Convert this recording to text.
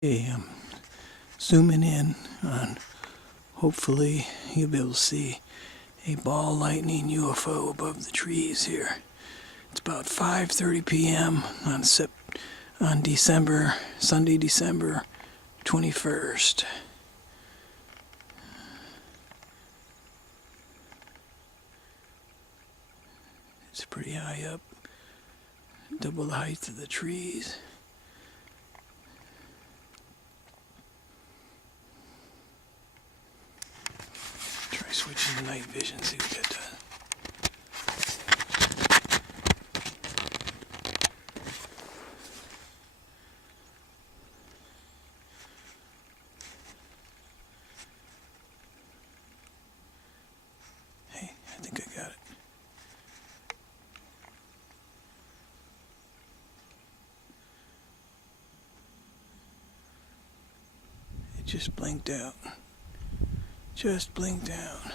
Okay, I'm zooming in on, hopefully you'll be able to see a ball lightning UFO above the trees here. It's about 5:30 p.m. on Sunday, December 21st. It's pretty high up, double the height of the trees. Try switching to night vision, see what that does. Hey, I think I got it. It just blinked out. Just blinked out.